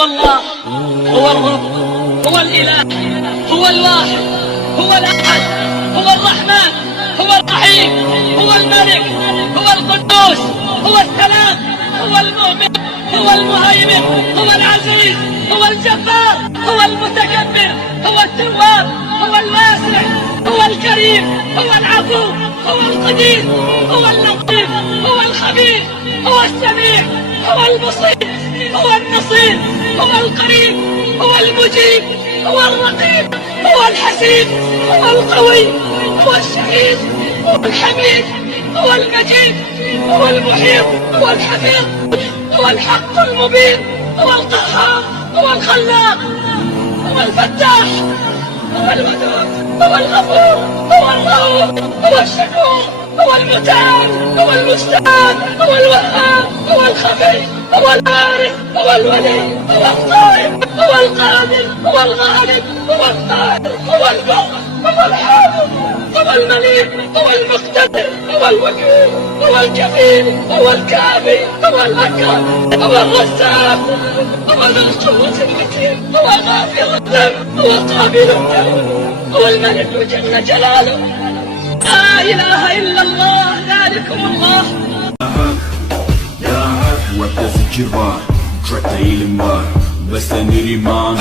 هو الله، هو الرب، هو الإله، هو الواحد، هو الأحد، هو الرحمن، هو الرحيم، هو الملك، هو القدوس، هو السلام، هو المؤمن، هو المهيمن، هو العزيز، هو الجبار، هو المتكبر، هو التواب، هو الواسع، هو الكريم، هو العفو، هو القدير، هو اللطيف، هو الخبير، هو السميع، هو البصير، هو النصير، هو القريب، هو المجيب، هو الرقيب، هو الحسيب، هو القوي، هو الشهيد، هو الحميد، هو المجيد، هو المحيط، هو الحفيظ، هو الحق المبين، هو القهار، هو الخلاق، هو الفتاح، هو الودود، هو الغفور، هو الرؤوف، هو الشكور، هو المتعال، هو المستعان، هو الوهاب، هو الخفي، هو الوارث، هو الولي، هو القائم، هو القادر، هو الغالب، هو القاهر، هو البر، هو الحافظ، هو المليك، هو المقتدر، هو الوكيل، هو الكفيل، هو الكافي، هو الأكرم، هو الرزاق، هو ذو القوة المتين، هو غافر الذنب، هو قابل التوب، هو الملك جل جلاله. لا إله إلا الله، ذلكم الله. Rapte zikir var, trackte ilim var, beslenir iman.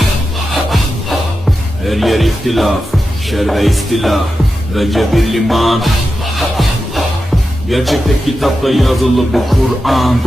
Her yer ihtilaf, şer ve istila, bence bir liman. Gerçekte kitapta yazılı bu Kur'an.